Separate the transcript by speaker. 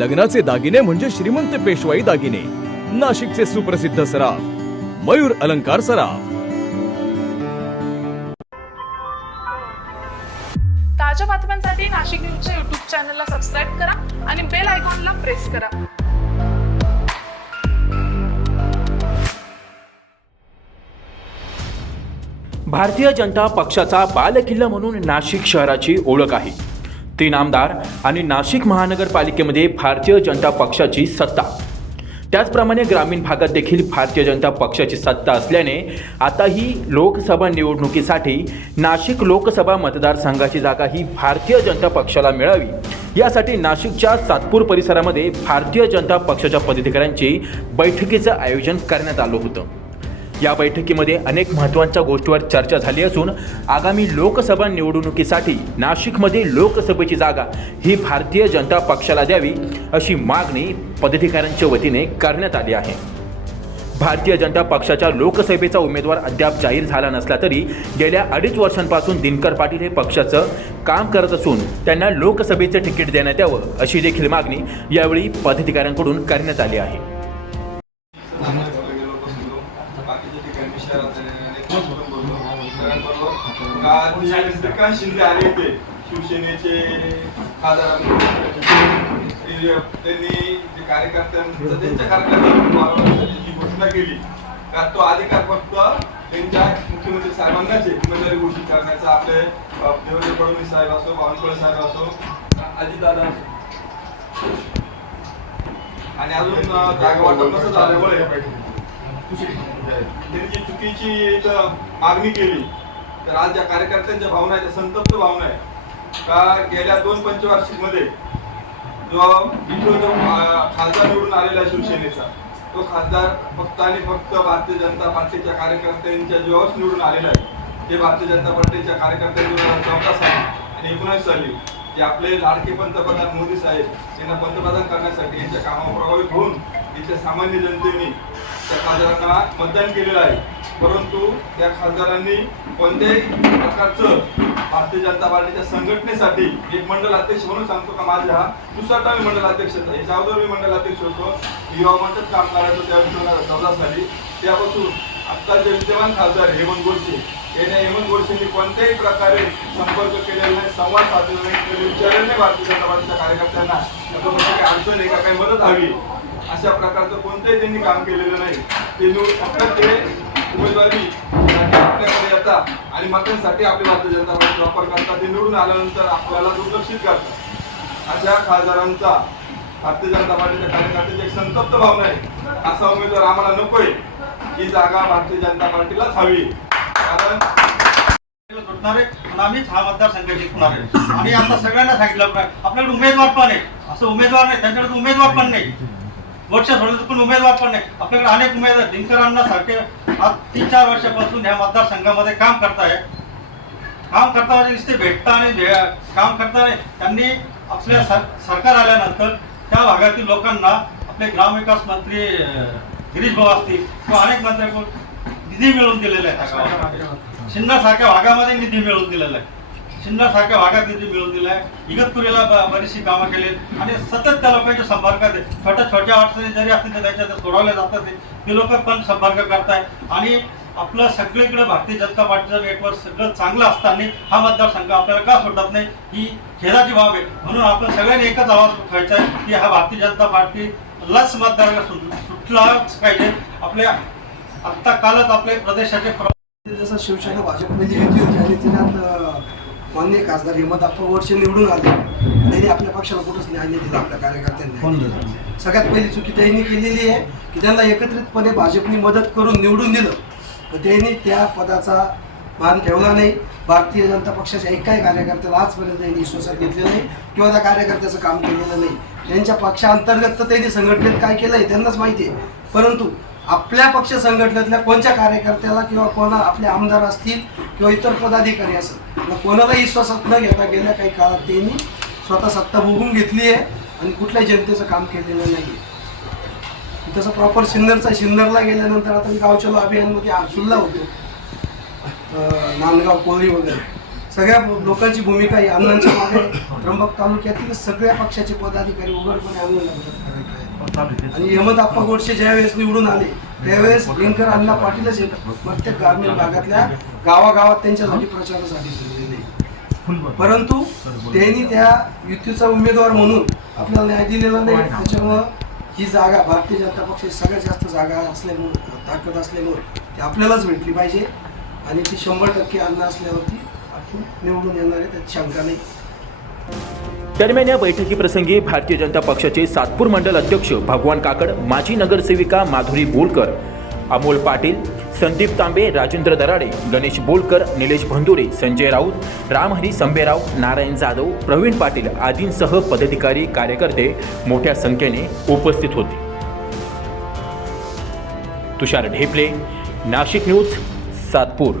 Speaker 1: लग्नाचे दागिने म्हणजे श्रीमंत पेशवाई दागिने. नाशिकचे सुप्रसिद्ध सराफ मयूर अलंकार सराफ.
Speaker 2: ताज्या बातम्यांसाठी नाशिक न्यूजच्या युट्यूब चॅनलला सबस्क्राईब करा आणि बेल आयकॉनला प्रेस करा.
Speaker 3: भारतीय जनता पक्षाचा बालकिल्ला म्हणून नाशिक शहराची ओळख आहे. तीन आमदार आणि नाशिक महानगरपालिकेमध्ये भारतीय जनता पक्षाची सत्ता. त्याचप्रमाणे ग्रामीण भागात देखील भारतीय जनता पक्षाची सत्ता असल्याने आता ही लोकसभा निवडणुकीसाठी नाशिक लोकसभा मतदारसंघाची जागा ही भारतीय जनता पक्षाला मिळावी. यासाठी नाशिकच्या सातपूर परिसरामध्ये भारतीय जनता पक्षाच्या पदाधिकाऱ्यांची बैठकीचं आयोजन करण्यात आलं होतं. या बैठकीमध्ये अनेक महत्त्वाच्या गोष्टीवर चर्चा झाली असून आगामी लोकसभा निवडणुकीसाठी नाशिकमध्ये लोकसभेची जागा ही भारतीय जनता पक्षाला द्यावी अशी मागणी पदाधिकाऱ्यांच्या वतीने करण्यात आली आहे. भारतीय जनता पक्षाच्या लोकसभेचा उमेदवार अद्याप जाहीर झाला नसला तरी गेल्या अडीच वर्षांपासून दिनकर पाटील हे पक्षाचं काम करत असून त्यांना लोकसभेचं तिकीट देण्यात यावं अशी देखील मागणी यावेळी पदाधिकाऱ्यांकडून करण्यात आली आहे.
Speaker 4: श्रीकांत शिंदे आले होते शिवसेनेचे खासदार त्यांनी जे कार्यकर्त्यांचं त्यांच्या कार्यकर्त्यांनी जी घोषणा केली. का तो अधिकार फक्त त्यांच्या मुख्यमंत्री साहेबांनाच आहे उमेदवारी घोषित करण्याचा आपले देवेंद्र फडणवीस साहेब असो बावनकुळे साहेब असो अजितदादा असो. आणि अजून जागा वाटप कसं झाल्यामुळे त्यांनी जी चुकीची मागणी केली तर आज ज्या कार्यकर्त्यांच्या भावना आहेत त्या संतप्त भावना आहे का गेल्या दोन पंचवार्षिकमध्ये जो इथं जो खासदार निवडून आलेला शिवसेनेचा तो खासदार फक्त आणि फक्त भारतीय जनता पार्टीच्या कार्यकर्त्यांच्या जीवावर निवडून आलेला आहे. ते भारतीय जनता पार्टीच्या कार्यकर्त्यांच्या चौदा साली आणि एकोणीस साली जे आपले लाडके पंतप्रधान मोदी साहेब यांना पंतप्रधान करण्यासाठी यांच्या कामावर प्रभावित होऊन इथल्या सामान्य जनतेने त्या खासदारांना मतदान केलेलं आहे. परंतु त्या खासदारांनी कोणत्याही प्रकारचं भारतीय जनता पार्टीच्या संघटनेसाठी एक मंडल अध्यक्ष म्हणून सांगतो का माझ्या दुसरा मी मंडल अध्यक्ष याच्या अगोदर मी मंडल अध्यक्ष होतो युवा मंडळ काम करायचो त्यावेळी दोन हजार चौदा साली त्यापासून आता जे विद्यमान खासदार हेमंत गोडसे याने हेमंत गोडसेंनी कोणत्याही प्रकारे संपर्क केलेला नाही संवाद साधलेला नाही कधी विचारले नाही भारतीय जनता पार्टीच्या कार्यकर्त्यांना काही अडचण आहे का काही मदत हवी अशा प्रकारचं कोणतंही त्यांनी काम केलेलं नाही. ते निवड फक्त ते उमेदवारी आपल्याकडे येतात आणि मतांसाठी आपली भारतीय जनता पार्टी वापर करतात ते निवडून आल्यानंतर आपल्याला दुर्लक्षित करतात अशा खासदारांचा भारतीय जनता पार्टीच्या कार्यकर्त्याची एक संतप्त भावना आहे. असा उमेदवार आम्हाला नकोय. ही जागा भारतीय जनता पार्टीलाच हवी कारण
Speaker 5: आम्हीच हा मतदारसंघ जिंकणार आहे. आणि आता सगळ्यांना सांगितलं आपल्याकडे उमेदवार पण आहे. असं उमेदवार नाही त्यांच्याकडे उमेदवार पण नाही. वर्ष सोडलं पण उमेदवार पण नाही. आपल्याकडे अनेक उमेदवार दिनकरांना सारखे आज तीन चार वर्षापासून ह्या मतदारसंघामध्ये काम करताय. काम करताना नुसते भेटता आणि काम करताना त्यांनी आपल्या सर सरकार आल्यानंतर त्या भागातील लोकांना आपले ग्रामविकास मंत्री गिरीश भाऊ असतील किंवा अनेक मंत्र्यांकडून निधी मिळवून दिलेला आहे. सिन्नरसारख्या भागामध्ये. निधी मिळवून दिलेला आहे सिन्नरसारख्या भागात निधी मिळवून दिला आहे इगतपुरीला ब- बरीचशी कामं केली आणि सतत त्या लोकांच्या संपर्कात छोट्या छोट्या अडचणी जरी असतील तर त्यांच्या सोडवल्या जातात. ते. लोक पण संपर्क करताय आणि आपलं सगळीकडे भारतीय जनता पार्टीचं नेटवर्क सगळं चांगलं असताना हा मतदारसंघ आपल्याला का सोडत नाही? ही खेदाची बाब आहे. म्हणून आपण सगळ्यांनी एकच आवाज उठवायचा आहे की हा भारतीय जनता पार्टीलाच मतदाराला सुट सुटलाच पाहिजे. आपल्या आत्ता कालच आपले प्रदेशाचे
Speaker 6: जसं शिवसेना भाजपमध्ये युती होती आणि तिच्यात माननीय खासदार हेमंतप्पा वर्ष निवडून आले. त्यांनी आपल्या पक्षाला कुठंच न्याय नाही दिला आपल्या कार्यकर्त्यांनी. सगळ्यात पहिली चुकी त्यांनी केलेली आहे की त्यांना एकत्रितपणे भाजपने मदत करून निवडून दिलं. पण त्यांनी त्या पदाचा मान ठेवला नाही. भारतीय जनता पक्षाच्या एकाही कार्यकर्त्याला आजपर्यंत त्यांनी विश्वासात घेतलेलं नाही किंवा त्या कार्यकर्त्याचं काम केलेलं नाही. त्यांच्या पक्षांतर्गत तर त्यांनी संघटनेत काय केलं आहे त्यांनाच माहिती आहे. परंतु आपल्या पक्ष संघटनेतल्या कोणत्या कार्यकर्त्याला किंवा कोणा आपले आमदार असतील किंवा इतर पदाधिकारी असं. कोणालाही विश्वासात न घेता गेल्या काही काळात त्यांनी स्वतः सत्ता भोगून घेतली आहे आणि कुठल्याही जनतेचं काम केलेलं नाही आहे तसं प्रॉपर सिन्नरचा सिन्नरला गेल्यानंतर आता मी गावच्या अभियानमध्ये आसुल्ला होतो. नांदगाव कोळी वगैरे. सगळ्या लोकांची भूमिका ही अण्णांच्या मागे त्र्यंबक तालुक्यातील सगळ्या पक्षाचे पदाधिकारी उघडपणे अण्णांना मदत आणि आणि हेमंतप्पा गोडसे ज्यावेळेस निवडून आले त्यावेळेस दिनकर अण्णा पाटीलच हे प्रत्येक ग्रामीण भागातल्या गावागावात त्यांच्यासाठी प्रचारासाठी फिरलेले परंतु त्यांनी त्या युतीचा उमेदवार म्हणून आपल्याला न्याय दिलेला नाही. त्याच्यामुळं ही जागा भारतीय जनता पक्षाची सगळ्यात जास्त जागा असल्यामुळं ताकद असल्यामुळं ती आपल्यालाच भेटली पाहिजे. आणि ती शंभर टक्के अन्न असल्यावरती आपण निवडून येणार आहे त्यात शंका नाही.
Speaker 3: दरम्यान या बैठकीप्रसंगी भारतीय जनता पक्षाचे सातपूर मंडल अध्यक्ष भगवान काकड माजी नगरसेविका माधुरी बोलकर अमोल पाटील संदीप तांबे राजेंद्र दराडे गणेश बोलकर निलेश भंदुरे संजय राऊत रामहरी संबेराव नारायण जाधव प्रवीण पाटील आदींसह पदाधिकारी कार्यकर्ते मोठ्या संख्येने उपस्थित होते. तुषार ढेपले नाशिक न्यूज सातपूर.